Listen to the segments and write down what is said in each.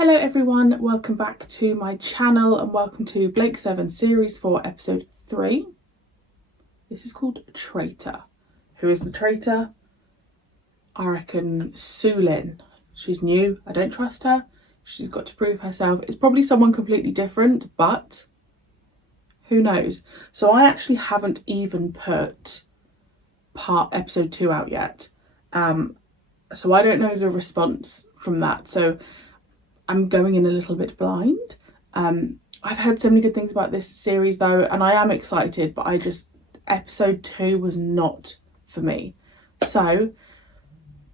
Hello everyone, welcome back to my channel and welcome to Blake 7 Series 4 Episode 3. This is called Traitor. Who is the traitor? I reckon Sulin. She's new, I don't trust her. She's got to prove herself. It's probably someone completely different, but who knows? So I actually haven't even put episode 2 out yet. So I don't know the response from that. So I'm going in a little bit blind. I've heard so many good things about this series though, and I am excited, but episode 2 was not for me. So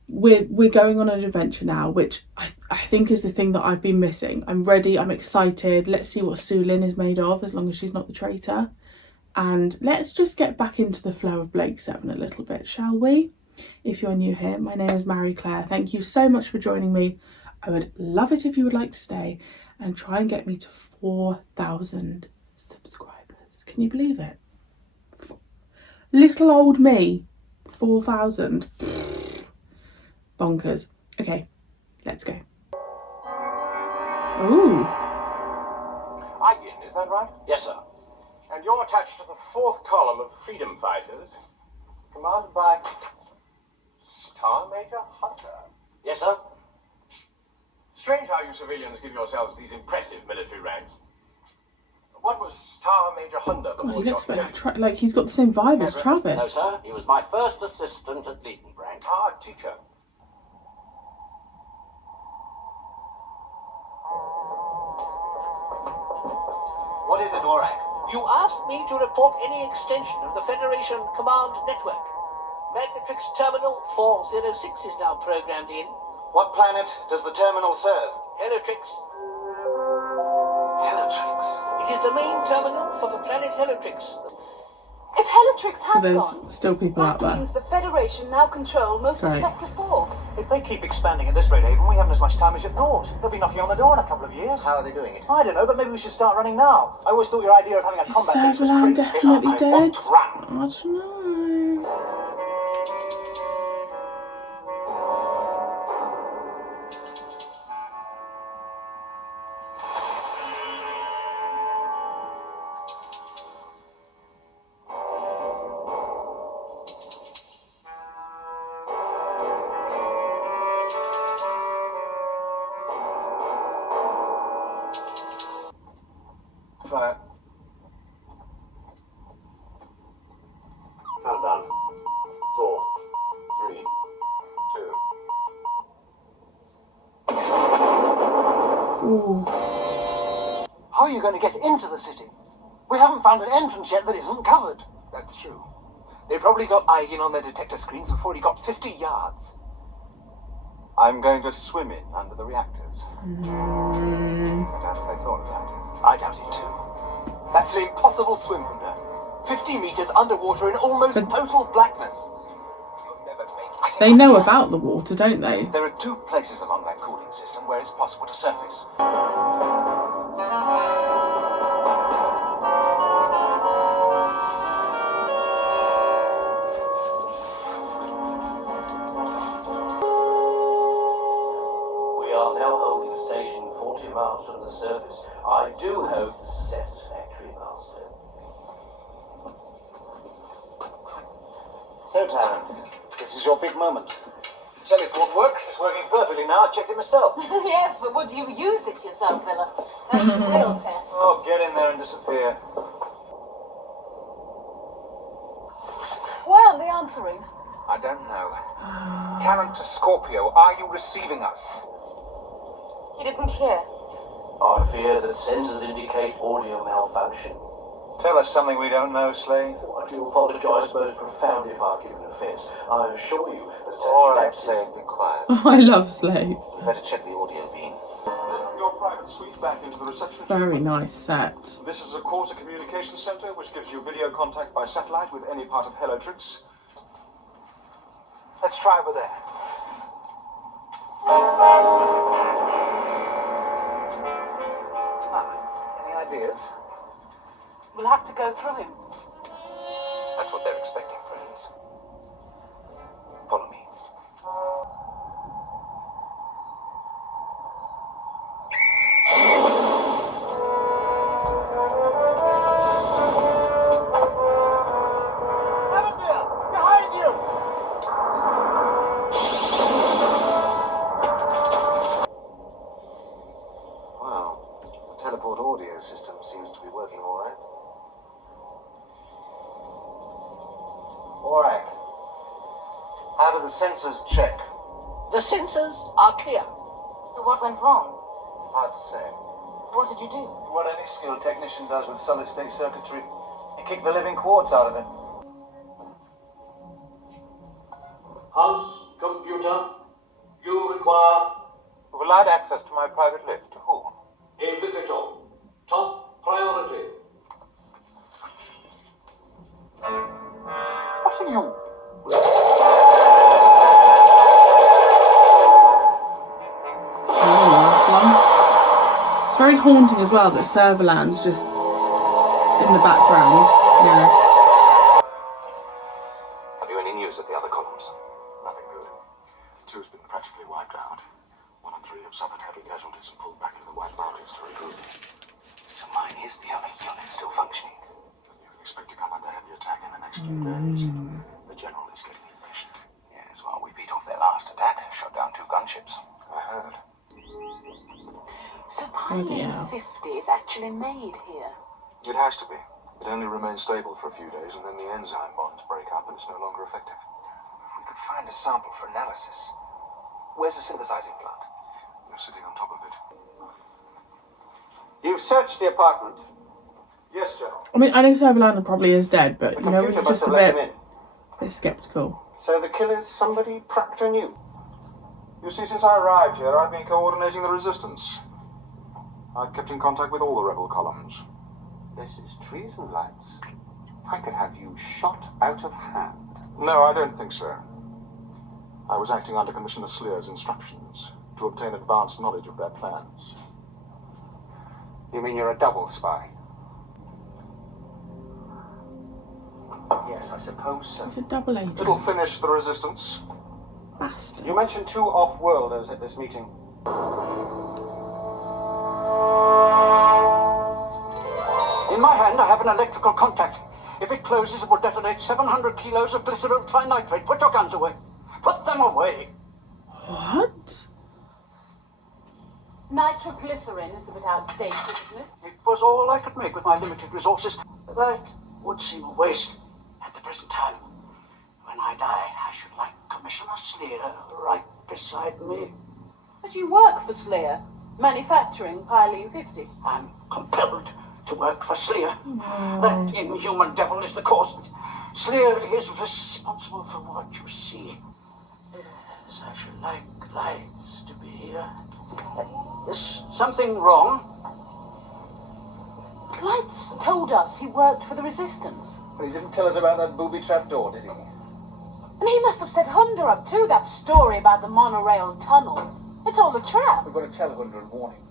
we're going on an adventure now, which I think is the thing that I've been missing. I'm ready, I'm excited. Let's see what Sulin is made of, as long as she's not the traitor. And let's just get back into the flow of Blake 7 a little bit, shall we? If you're new here, my name is Marie-Clare. Thank you so much for joining me. I would love it if you would like to stay and try and get me to 4,000 subscribers. Can you believe it? Little old me, 4,000. Bonkers. Okay, let's go. Ooh. Eigen, is that right? Yes, sir. And you're attached to the 4th column of freedom fighters, commanded by Star Major Hunter. Yes, sir. Strange how you civilians give yourselves these impressive military ranks. What was Star Major Hunter? God, he looks like he's got the same vibe as Travis. No, sir. He was my first assistant at Leadenbrand. Ah, teacher. What is it, Orak? You asked me to report any extension of the Federation Command Network. Marie-Clare Terminal 406 is now programmed in. What planet does the terminal serve? Heliotrix. Heliotrix. It is the main terminal for the planet Heliotrix. If Heliotrix has So there's gone, still people out that there. means the Federation now control most of Right. Sector 4. If they keep expanding at this rate, Avon, we haven't as much time as you thought. They'll be knocking on the door in a couple of years. How are they doing it? I don't know, but maybe we should start running now. I always thought your idea of having a Is combat base was Servalan crazy. definitely I dead? want to run. I don't know. Fire. Countdown. 4, 3, 2. Ooh. How are you going to get into the city? We haven't found an entrance yet that isn't covered. That's true. They probably got Eigen on their detector screens before he got 50 yards. I'm going to swim in under the reactors. I doubt if they thought of that. I doubt it too. That's an impossible swim under. 50 meters underwater in almost total blackness. You'll never make it. They know about the water, don't they? There are 2 places along that cooling system where it's possible to surface. We are now holding station 40 miles from the surface. I do hope this is satisfactory, Master. So, Tyrant, this is your big moment. The teleport works. It's working perfectly now. I checked it myself. Yes, but would you use it yourself, Villa? That's the real test. Oh, get in there and disappear. Why aren't they answering? I don't know. Talent to Scorpio, are you receiving us? He didn't hear. I fear that sensors indicate audio malfunction. Tell us something we don't know, Slave. I do apologize most profoundly if I've given offense. I assure you that All right, Slave, be quiet. I love Slave. You better check the audio beam. From your private suite back into the reception Very nice set. This is, of course, a communication center which gives you video contact by satellite with any part of Heliotrix. Let's try over there. Any ideas? We'll have to go through him. That's what they're expecting, friends. Follow me. audio system seems to be working all right. Aurak, how do the sensors check? The sensors are clear. So what went wrong? Hard to say. What did you do? What any skilled technician does with solid-state circuitry. You kick the living quartz out of it. House computer, you require Who allowed access to my private lift? To whom? a visitor. Top priority. What are you? Last one. It's very haunting as well that Serverland's just in the background. Yeah. Have you any news of the other columns? Nothing good. Two's been practically wiped out. 1 and 3 have suffered heavy casualties and pulled back into the white mountains to regroup. So mine is the only unit still functioning. You can expect to come under heavy attack in the next few days. The general is getting impatient. Yes, well, we beat off their last attack, shot down 2 gunships. I heard. So dear. Pioneer 50 is actually made here. It has to be. It only remains stable for a few days, and then the enzyme bonds break up and it's no longer effective. If we could find a sample for analysis. Where's the synthesizing plant? You're sitting on top of it. You've searched the apartment? Yes, General. I mean, I know Serverland probably is dead, but The you know, computer it's must just a have let him bit, in. bit skeptical. So the killer's somebody Proctor knew. You see, since I arrived here, I've been coordinating the resistance. I've kept in contact with all the rebel columns. This is treason, lads. I could have you shot out of hand. No, I don't think so. I was acting under Commissioner Slear's instructions to obtain advanced knowledge of their plans. You mean you're a double spy? Yes, I suppose so. It's a double agent. It'll finish the resistance. Bastard. You mentioned 2 off-worlders at this meeting. In my hand, I have an electrical contact. If it closes, it will detonate 700 kilos of glycerol trinitrate. Put your guns away. Put them away. What? Nitroglycerin is a bit outdated, isn't it? It was all I could make with my limited resources. That would seem a waste at the present time. When I die, I should like Commissioner Slear right beside me. But you work for Slayer, manufacturing Pylene 50. I'm compelled to work for Slear. That inhuman devil is the cause. Slear is responsible for what you see. Yes, I should like lights to be here. Is something wrong? Lights told us he worked for the Resistance. But he didn't tell us about that booby trap door, did he? And he must have set Hunter up too, that story about the monorail tunnel. It's all a trap. We've got to tell Hunter and warn him.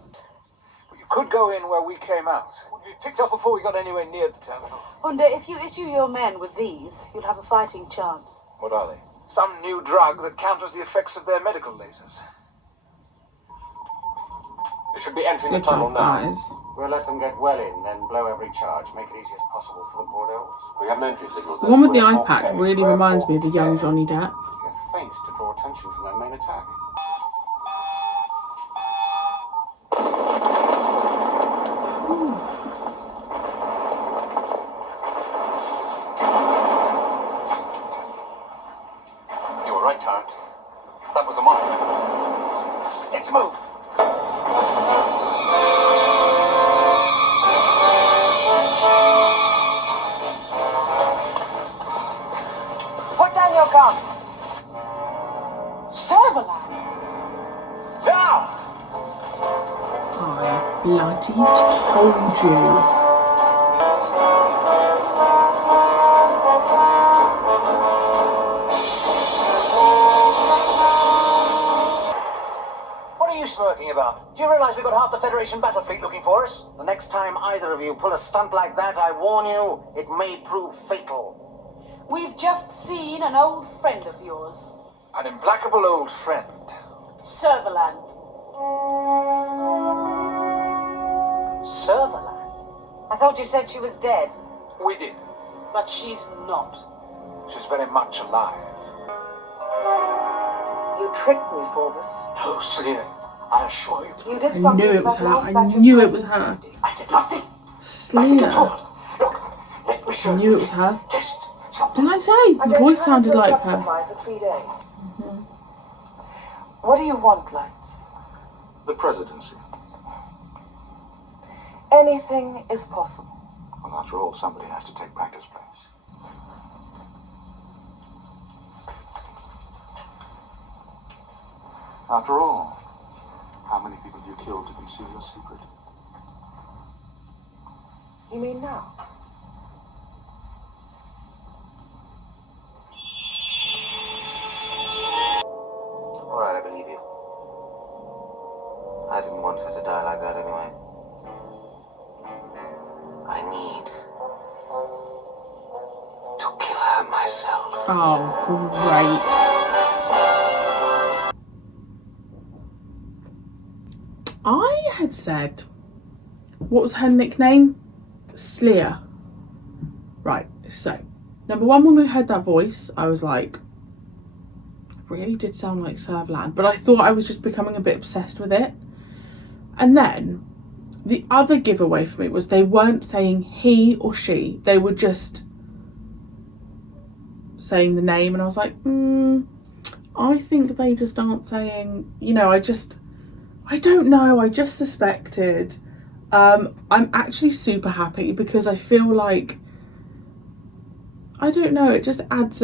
But you could go in where we came out. We'd be picked up before we got anywhere near the terminal. Hunter, if you issue your men with these, you'll have a fighting chance. What are they? Some new drug that counters the effects of their medical lasers. They should be entering Good the tunnel job, now. guys. We'll let them get well in, then blow every charge, make it easy as possible for the poor devils. We have an entry signals. The one with the eye patch really reminds me of a young Johnny Depp. They're faint to draw attention from their main attack. You were right, Tarrant. That was the monorail. Let's move. Put down your guns. Serverland. Now! I bloody told you. What are you smirking about? Do you realize we've got half the Federation battle fleet looking for us? The next time either of you pull a stunt like that, I warn you, it may prove fatal. We've just seen an old friend of yours. An implacable old friend. Serverland. Serverland? I thought you said she was dead. We did. But she's not. She's very much alive. You tricked me, Forbes. No, Slear. I assure you. You did I something knew to it was that her. last I batch of knew it was clothing. her. I did nothing. Nothing at Sleer. all. Look, let me show I you. knew it was her. Just something. Didn't I say? The voice sounded like her. Supply for 3 days. What do you want, Lights? The presidency. Anything is possible. Well, after all, somebody has to take practice place. After all, how many people have you killed to conceal your secret? You mean now? All right, I believe you. I didn't want her to die like that anyway. I need to kill her myself. Oh, great. I had said, what was her nickname? Sleer. Right, so, number one, when we heard that voice, I was like, it really did sound like Servalan, but I thought I was just becoming a bit obsessed with it. And then, the other giveaway for me was they weren't saying he or she, they were just saying the name, and I was like, I think they just aren't saying, I don't know, I just suspected. I'm actually super happy because I feel like, I don't know, it just adds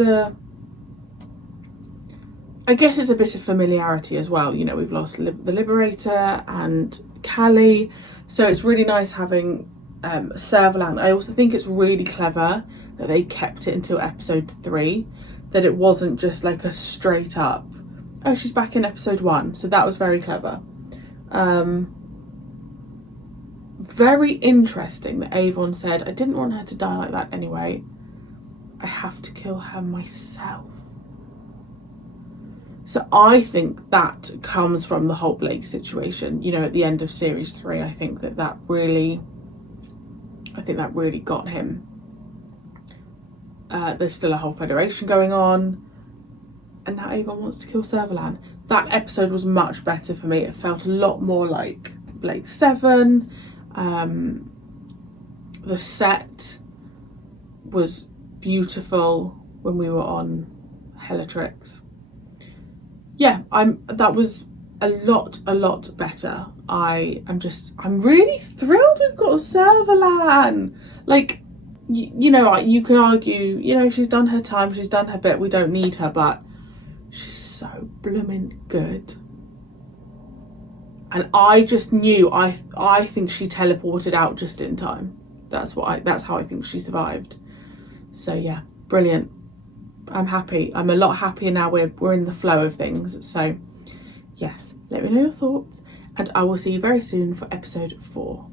I guess it's a bit of familiarity as well. We've lost the Liberator and Callie, so it's really nice having Servalan. I also think it's really clever that they kept it until episode 3, that it wasn't just like a straight up, oh, she's back in episode 1, so that was very clever. Very interesting that Avon said, I didn't want her to die like that anyway. I have to kill her myself. So I think that comes from the whole Blake situation. At the end of series 3, I think that really got him. There's still a whole federation going on, and now Avon wants to kill Servalan. That episode was much better for me. It felt a lot more like Blake 7. The set was beautiful when we were on Hellatrix. Yeah, that was a lot better. I'm really thrilled we've got Servalan. Like, you can argue, she's done her time, she's done her bit, we don't need her, but she's so blooming good. And I just knew, I think she teleported out just in time. That's how I think she survived. So yeah, brilliant. I'm happy. I'm a lot happier now. We're in the flow of things. So yes, let me know your thoughts, and I will see you very soon for episode 4.